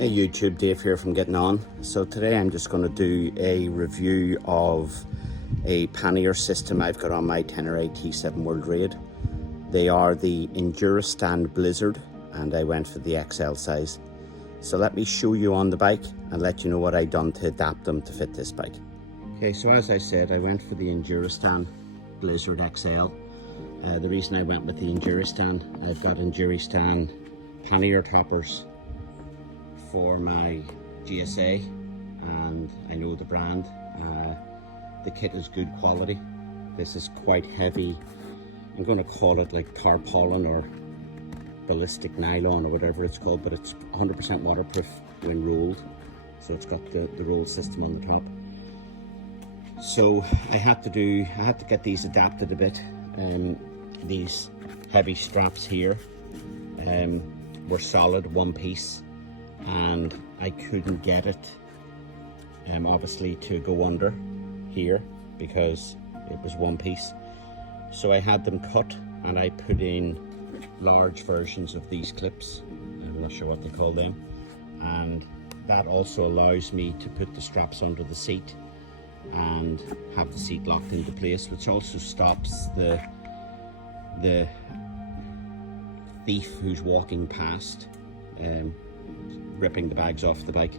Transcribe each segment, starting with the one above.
Hey YouTube, Dave here from Getting On. So today I'm just going to do a review of a pannier system I've got on my Tenere T7 World Raid. They are the Enduristan Blizzard and I went for the XL size. So let me show you on the bike and let you know what I've done to adapt them to fit this bike. Okay, so as I said, I went for the Enduristan Blizzard XL. The reason I went with the Enduristan, I've got Enduristan pannier toppers for my GSA and I know the brand. The kit is good quality. This is quite heavy. I'm going to call it like tarpaulin or ballistic nylon or whatever it's called, but it's 100% waterproof when rolled. So it's got the roll system on the top. So I had to get these adapted a bit. These heavy straps here were solid, one piece, and I couldn't get it obviously to go under here because it was one piece. So I had them cut and I put in large versions of these clips. I'm not sure what they call them, and that also allows me to put the straps under the seat and have the seat locked into place, which also stops the thief who's walking past ripping the bags off the bike.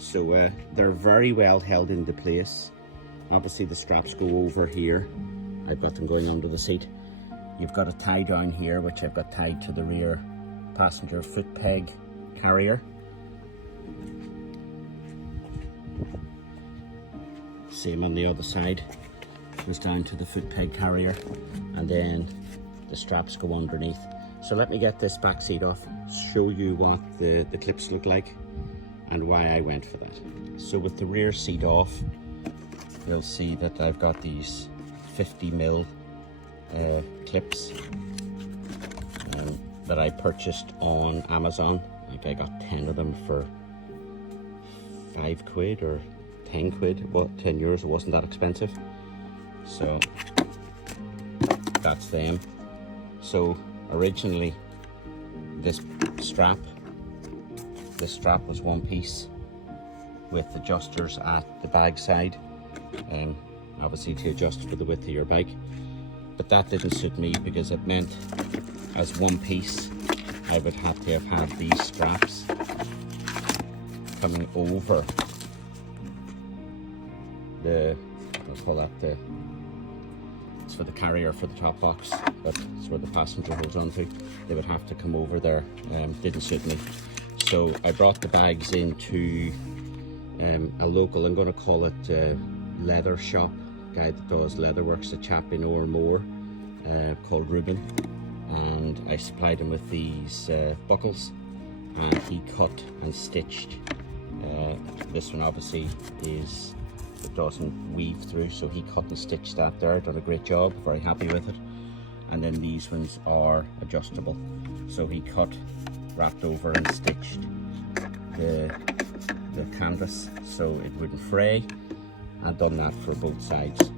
So they're very well held into place. Obviously the straps go over here. I've got them going under the seat. You've got a tie down here, which I've got tied to the rear passenger foot peg carrier. Same on the other side, goes down to the foot peg carrier, and then the straps go underneath. So let me get this back seat off, show you what the clips look like and why I went for that. So with the rear seat off, you'll see that I've got these 50mm clips that I purchased on Amazon. Like I got 10 of them for £5 or 10 quid, what, 10 euros, it wasn't that expensive. So that's them. So originally this strap was one piece with adjusters at the bag side, obviously to adjust for the width of your bike, but that didn't suit me because it meant as one piece I would have to have had these straps coming over I'll call that it's for the carrier for the top box, that's where the passenger holds on to. They would have to come over there. Didn't suit me. So I brought the bags into a local, I'm going to call it leather shop, guy that does leather works, a chap in Ormore called Ruben, and I supplied him with these buckles and he cut and stitched. This one obviously it doesn't weave through, so he cut and stitched that there, done a great job, very happy with it. And then these ones are adjustable, so he cut, wrapped over and stitched the canvas so it wouldn't fray, and done that for both sides.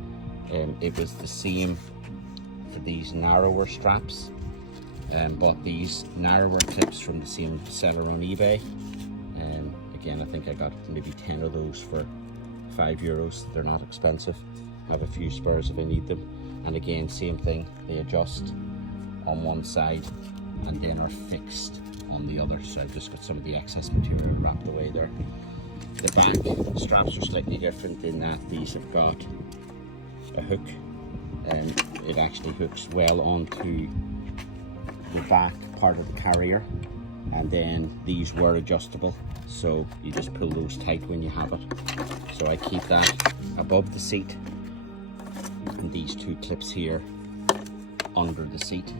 It was the same for these narrower straps, and bought these narrower clips from the same seller on eBay. Again, I think I got maybe 10 of those for €5. They're not expensive. I have a few spares if I need them. And again, same thing, they adjust on one side and then are fixed on the other. So I've just got some of the excess material wrapped away there. The back straps are slightly different in that these have got a hook, and it actually hooks well onto the back part of the carrier, and then these were adjustable, so you just pull those tight when you have it. So I keep that above the seat and these two clips here under the seat.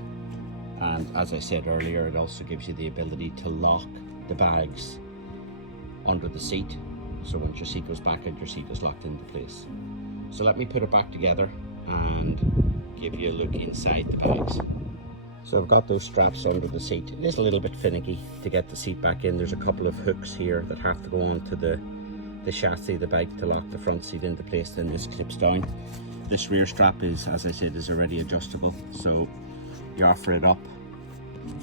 And as I said earlier, it also gives you the ability to lock the bags under the seat, so once your seat goes back and your seat is locked into place. So let me put it back together and give you a look inside the bags. So I've got those straps under the seat. It is a little bit finicky to get the seat back in. There's a couple of hooks here that have to go onto the chassis of the bike to lock the front seat into place, then this clips down. This rear strap is, as I said, is already adjustable, so you offer it up,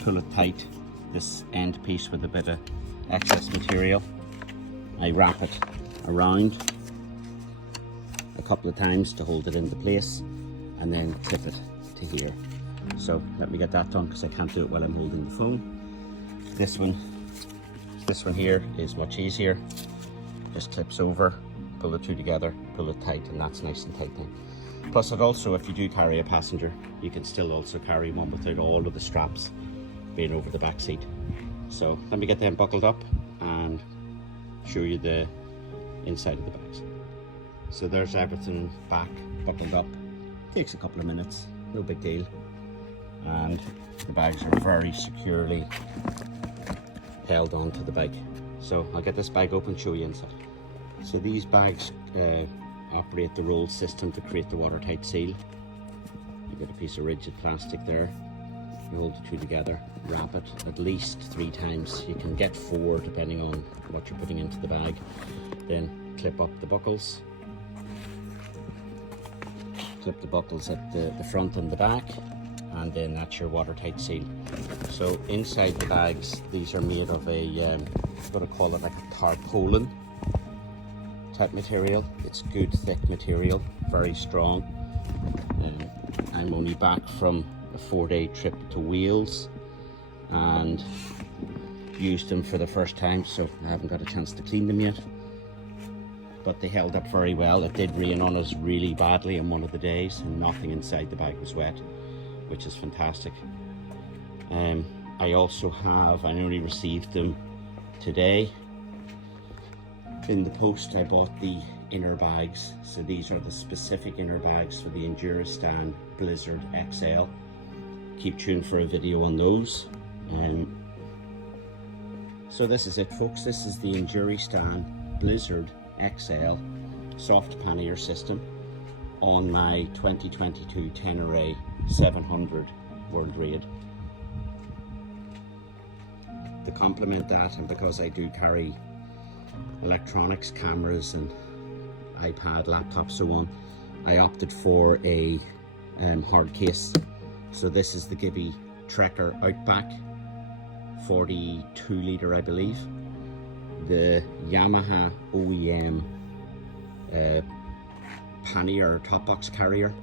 pull it tight, this end piece with a bit of excess material, I wrap it around a couple of times to hold it into place, and then clip it to here. So let me get that done because I can't do it while I'm holding the phone. This one here is much easier. Just clips over, pull the two together, pull it tight, and that's nice and tight then. Plus it also, if you do carry a passenger, you can still also carry one without all of the straps being over the back seat. So let me get them buckled up and show you the inside of the bags. So there's everything back, buckled up. Takes a couple of minutes, no big deal. And the bags are very securely held onto the bike. So I'll get this bag open, show you inside. So these bags operate the roll system to create the watertight seal. You get a piece of rigid plastic there. You hold the two together, wrap it at least 3 times. You can get 4 depending on what you're putting into the bag. Then clip up the buckles. Clip the buckles at the front and the back, and then that's your watertight seal. So inside the bags, these are made of a, I'm going to call it like a tarpaulin type material. It's good thick material, very strong. I'm only back from a 4-day trip to Wales and used them for the first time, so I haven't got a chance to clean them yet. But they held up very well. It did rain on us really badly on one of the days and nothing inside the bag was wet, which is fantastic. I also have, I only received them today. In the post I bought the inner bags. So these are the specific inner bags for the Enduristan Blizzard XL. Keep tuned for a video on those. So this is it folks, this is the Enduristan Blizzard XL soft pannier system on my 2022 Tenere 700 World Raid. To complement that, and because I do carry electronics, cameras and iPad, laptop, so on, I opted for a hard case. So this is the Gibby Trekker Outback 42 litre I believe. The Yamaha OEM pannier top box carrier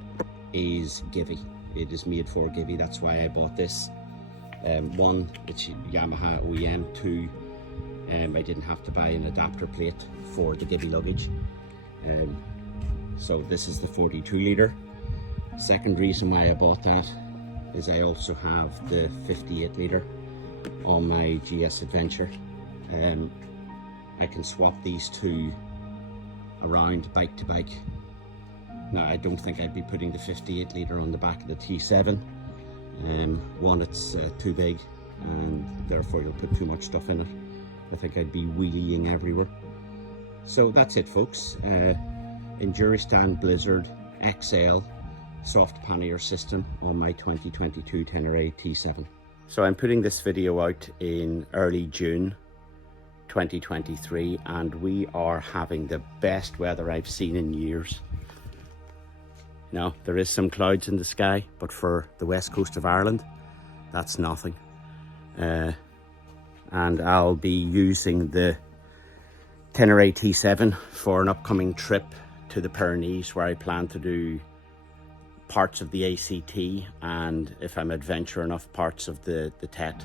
is Gibby. It is made for Gibby, that's why I bought this. One, it's Yamaha OEM. 2, I didn't have to buy an adapter plate for the Gibby luggage. So this is the 42 litre. Second reason why I bought that is I also have the 58 litre on my GS Adventure. I can swap these two around bike to bike. Now I don't think I'd be putting the 58 litre on the back of the T7. One, it's too big and therefore you'll put too much stuff in it. I think I'd be wheeling everywhere. So that's it folks. Enduristan Blizzard XL soft pannier system on my 2022 Tenere T7. So I'm putting this video out in early June 2023 and we are having the best weather I've seen in years. Now there is some clouds in the sky, but for the west coast of Ireland that's nothing. And I'll be using the Tenere T7 for an upcoming trip to the Pyrenees, where I plan to do parts of the ACT and, if I'm adventure enough, parts of the TET.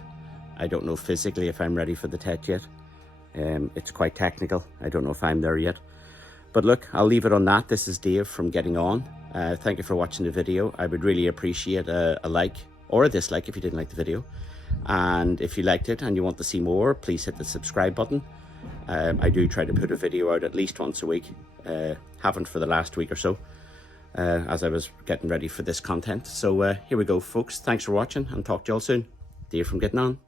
I don't know physically if I'm ready for the TET yet. It's quite technical. I don't know if I'm there yet. But look, I'll leave it on that. This is Dave from Getting On. Thank you for watching the video. I would really appreciate a like or a dislike if you didn't like the video. And if you liked it and you want to see more, please hit the subscribe button. I do try to put a video out at least once a week. Haven't for the last week or so, as I was getting ready for this content. So here we go folks. Thanks for watching and talk to you all soon. Dave from Getting On.